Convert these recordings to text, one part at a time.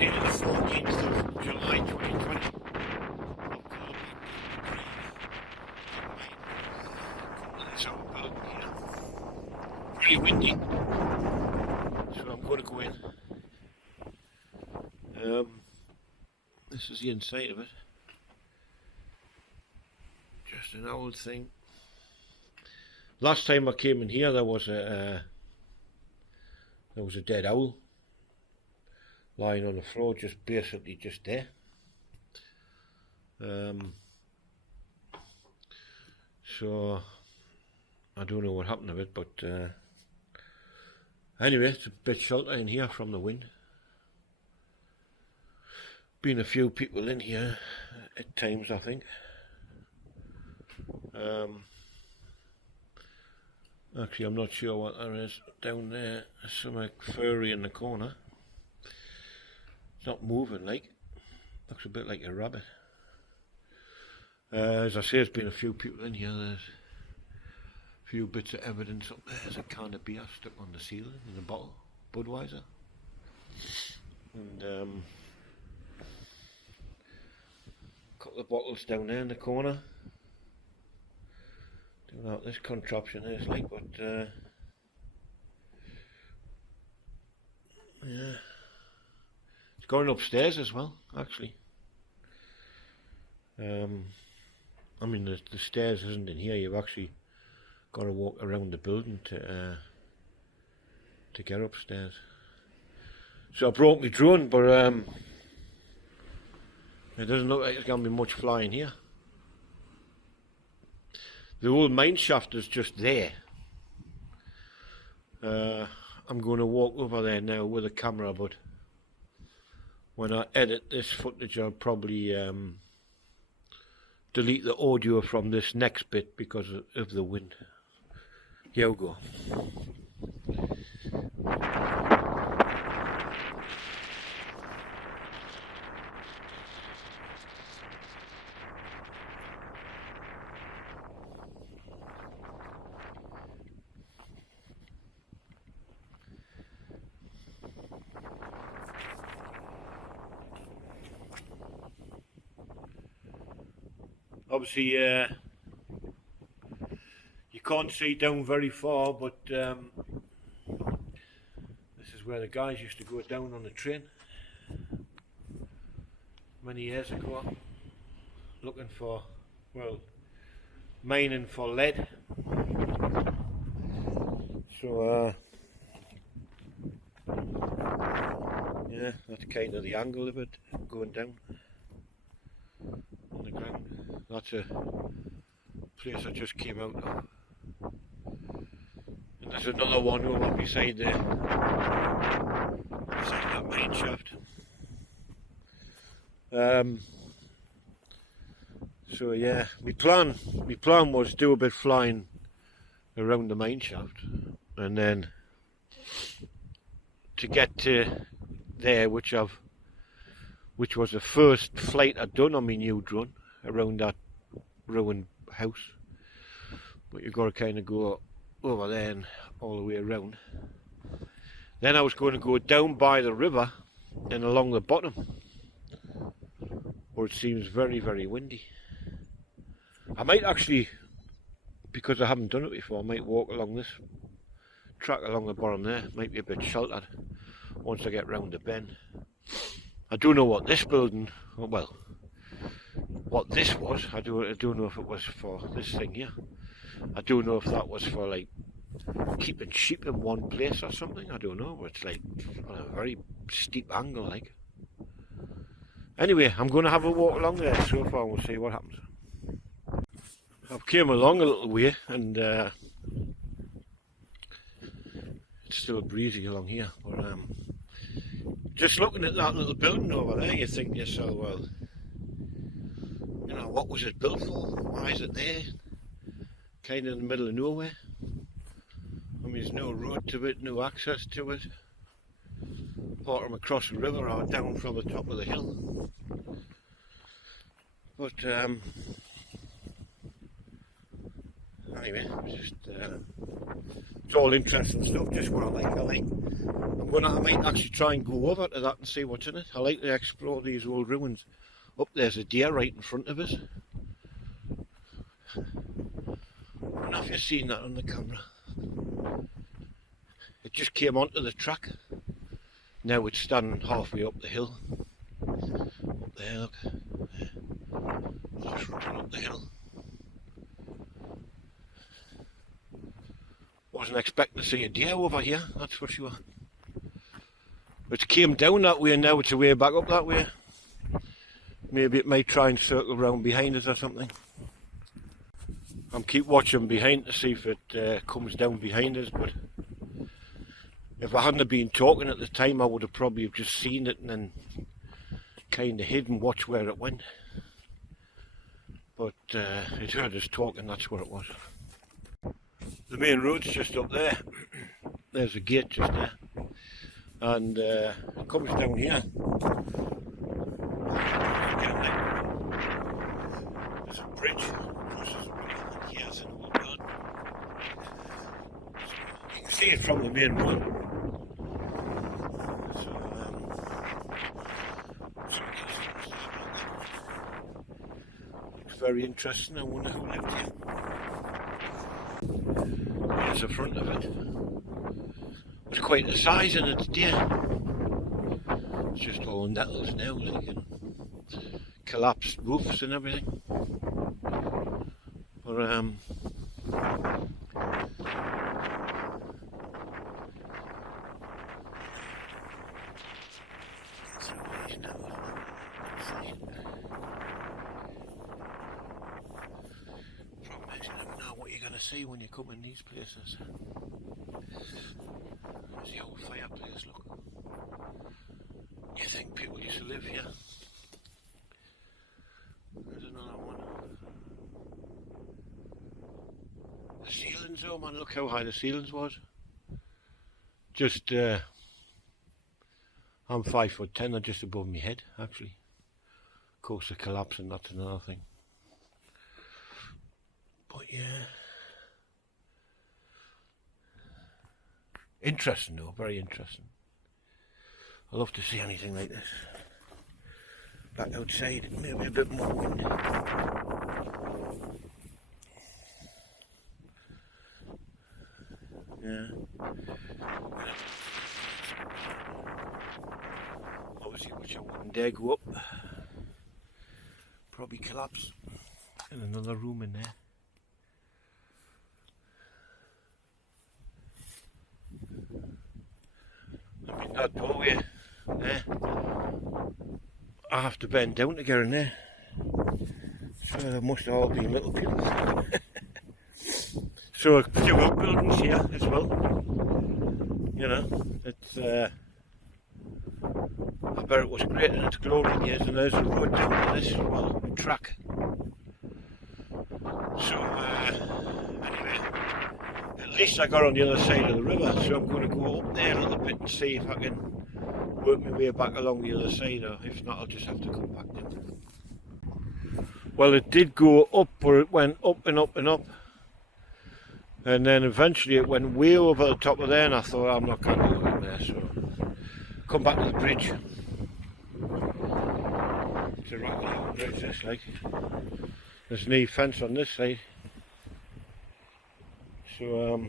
Wednesday the 14th of July 2020. It's our building here. Really windy, so I'm going to go in. This is the inside of it. Just an old thing. Last time I came in here, there was a dead owl lying on the floor, basically just there. So I don't know what happened to it, but anyway, it's a bit shelter in here from the wind. Been a few people in here at times, I think. Actually, I'm not sure what there is down there. There's something furry in the corner. It's not moving, like. Looks a bit like a rabbit. As I say, there's been a few people in here. There's a few bits of evidence up there. There's a can of beer stuck on the ceiling in a bottle, Budweiser. And a couple of bottles down there in the corner. Don't know what this contraption is like, but yeah, it's going upstairs as well, actually. I mean, the stairs isn't in here. You've actually got to walk around the building to get upstairs. So I brought my drone, but it doesn't look like there's going to be much flying here. The old mine shaft is just there. I'm going to walk over there now with a camera, but when I edit this footage I'll probably delete the audio from this next bit because of the wind. Here we go. Obviously, you can't see down very far, but this is where the guys used to go down on the train many years ago, looking for, well, mining for lead. So, yeah, that's kind of the angle of it, going down on the ground. That's a place I just came out of. And there's another one over beside that mine shaft. So yeah, my plan was do a bit flying around the mine shaft, and then to get to there, which was the first flight I'd done on my new drone, around that ruined house, but you've got to kind of go over there and all the way around. Then I was going to go down by the river and along the bottom, but it seems very, very windy. I might actually, because I haven't done it before, I might walk along this track along the bottom there. Might be a bit sheltered once I get round the bend. I don't know what this building, well, what this was. I don't know if it was for this thing here. I don't know if that was for like keeping sheep in one place or something. I don't know, but it's like on a very steep angle, like. Anyway, I'm going to have a walk along there so far and we'll see what happens. I've came along a little way and it's still breezy along here, but just looking at that little building over there, you think to yourself, well, you know, what was it built for? Why is it there? Kind of in the middle of nowhere. I mean, there's no road to it, no access to it. Apart from across the river or down from the top of the hill. But anyway, it's just it's all interesting stuff. Just what I like. I'm Well, I might actually try and go over to that and see what's in it. I like to explore these old ruins. Up there's a deer right in front of us. I don't know if you've seen that on the camera. It just came onto the track. Now it's standing halfway up the hill. Up there, look. Just running up the hill. Wasn't expecting to see a deer over here, that's for sure. It came down that way and now it's a way back up that way. Maybe it might try and circle round behind us or something. I'm keep watching behind to see if it comes down behind us, but if I hadn't been talking at the time I would have probably just seen it and then kind of hid and watched where it went. But it heard us talking, that's where it was. The main road's just up there. There's a gate just there. And it comes down here. There's a bridge. Crosses the river, and here's an old garden. So you can see it from the main road. Looks very interesting. I wonder who lived here. Here's the front of it. It's quite the size and it's deer. It's just all nettles now, like, and collapsed roofs and everything. But problem is you never know what you're going to see when you come in these places. There's the old fireplace, look. You think people used to live here? There's another one. The ceilings, oh man, look how high the ceilings was. Just, I'm 5'10", they're just above my head, actually. Of course, they're collapsing, that's another thing. But yeah. Interesting though, very interesting. I love to see anything like this. Back outside, maybe a bit more wind. Yeah. Obviously, which I wouldn't dare go up. Probably collapse. And another room in there. I mean, that doorway there, I have to bend down to get in there. So there must have all been little people. So a few outbuildings here as well. You know, it's I bet it was great in its glory years, and there's a road down to this, well, track. So anyway, at least I got on the other side of the river, so I'm going to go up there a little bit and see if I can work my way back along the other side, or if not I'll just have to come back down. Well, it did go up, but it went up and up and up, and then eventually it went way over the top of there, and I thought I'm not going to go in there, so come back to the bridge. It's a raggedy old bridge, this, like. There's no fence on this side. So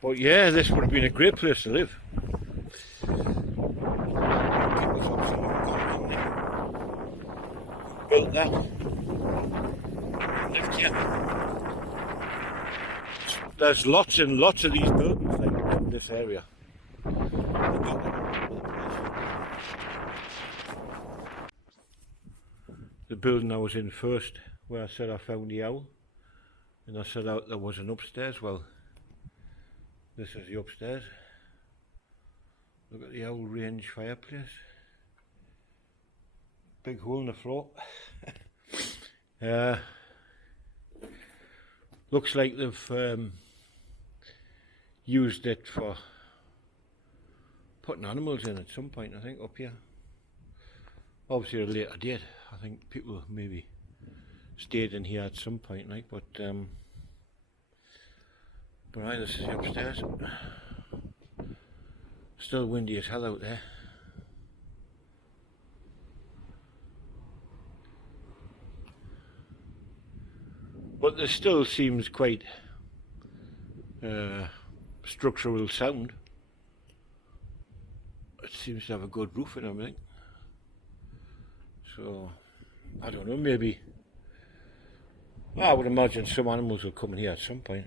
but yeah, this would have been a great place to live. Built that. Lived here. There's lots and lots of these buildings like in this area. The building I was in first, where I said I found the owl, and I said out there was an upstairs. Well, this is the upstairs. Look at the old range fireplace. Big hole in the floor. Looks like they've used it for putting animals in at some point, I think, up here. Obviously at a later date. I think people maybe stayed in here at some point, like, but right, this is the upstairs. Still windy as hell out there. But there still seems quite structural sound. It seems to have a good roof and everything. So, I don't know, maybe. I would imagine some animals will come in here at some point.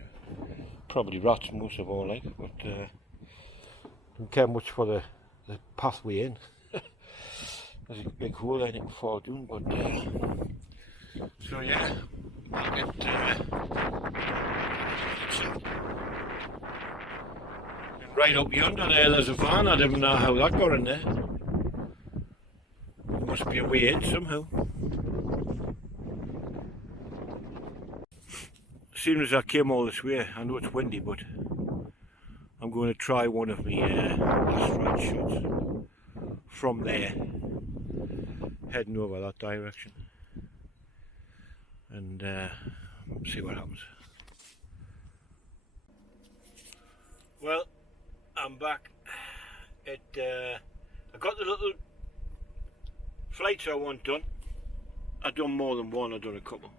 Probably rats most of all, like, but don't care much for the pathway in. There's a big hole in it before doing, but so yeah, I'll get right up yonder there's a van. I didn't know how that got in there. There must be a way in somehow. As soon as I came all this way, I know it's windy, but I'm going to try one of my last ride shots from there, heading over that direction, and see what happens. Well, I'm back. I got the little flights I want done. I've done more than one, I've done a couple.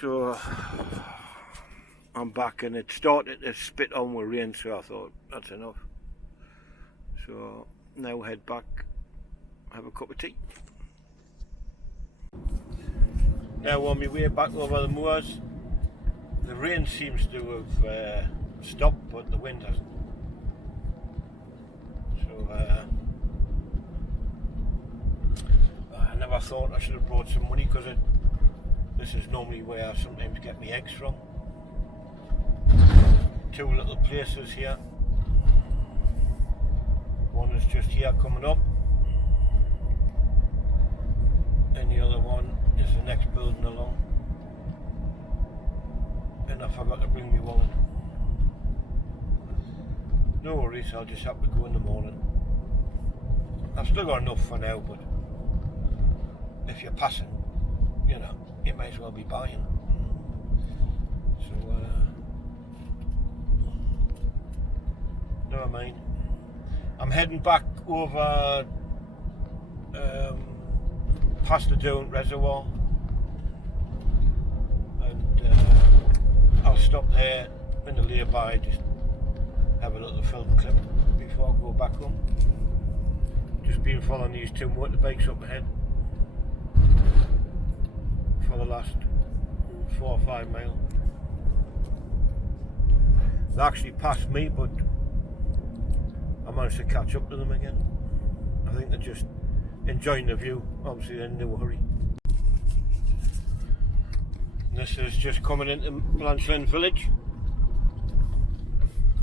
So I'm back, and it started to spit on with rain, so I thought that's enough. So now head back, have a cup of tea. Now on my way back over the moors, the rain seems to have stopped, but the wind hasn't. So I never thought I should have brought some money, because this is normally where I sometimes get my eggs from. Two little places here. One is just here coming up, and the other one is the next building along. And I forgot to bring my wallet. No worries, I'll just have to go in the morning. I've still got enough for now, but if you're passing, you know, you might as well be buying. So never mind. I'm heading back over past the Derwent Reservoir, and I'll stop there in the lay-by, just have a little film clip before I go back home. Just been following these two motorbikes up ahead for the last 4 or 5 miles. They actually passed me, but I managed to catch up to them again. I think they're just enjoying the view. Obviously they're in no hurry. This is just coming into Blanchland village.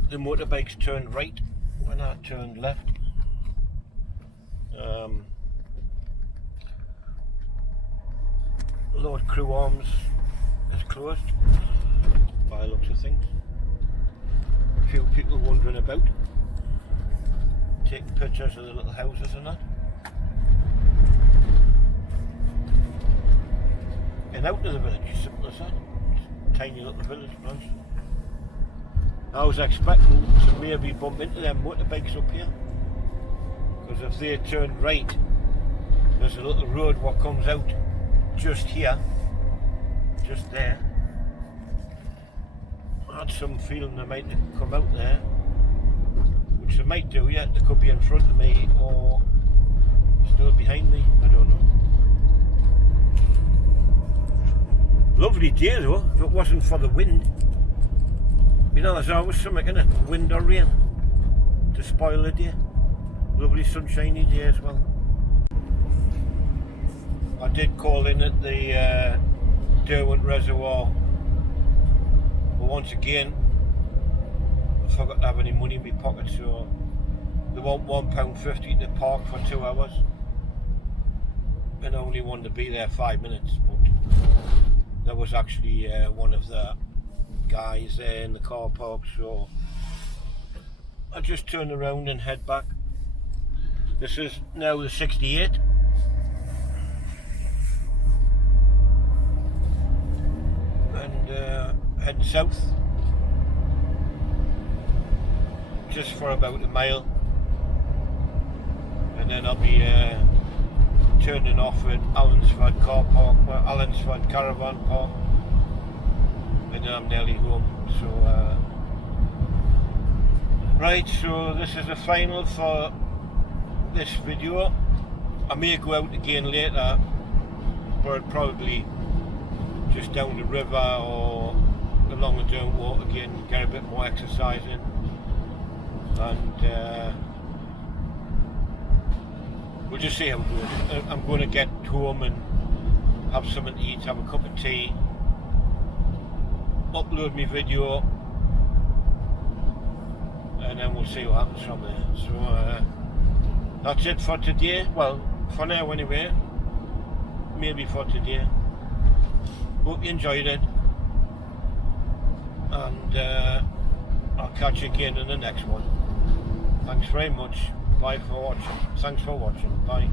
The motorbikes turned right when I turned left. Lord Crew Arms is closed by the looks of things. A few people wandering about, taking pictures of the little houses and that. And out of the village, simple as that. Tiny little village branch. I was expecting to maybe bump into them motorbikes up here, because if they turned right, there's a little road what comes out just here, just there. I had some feeling they might come out there, which they might do. Yeah, they could be in front of me or still behind me, I don't know. Lovely day though, if it wasn't for the wind. You know, there's always something in it, wind or rain, to spoil the day. Lovely sunshiny day as well. I did call in at the Derwent Reservoir, but once again I forgot to have any money in my pocket, so they want £1.50 to park for 2 hours, and I only wanted to be there 5 minutes, but there was actually one of the guys there in the car park, so I just turn around and head back. This is now the 68. And heading south. just for about a mile, and then I'll be turning off at Allensford car park, Allensford caravan park, and then I'm nearly home. So right, so this is the final for this video. I may go out again later, but probably just down the river or along the dirt walk again, get a bit more exercise in, and we'll just see how it goes. I'm going to get home and have something to eat, have a cup of tea, upload my video, and then we'll see what happens from there. So that's it for today. Well, for now anyway. Maybe for today. Hope you enjoyed it, and I'll catch you again in the next one. Thanks very much. Bye for watching. Thanks for watching. Bye.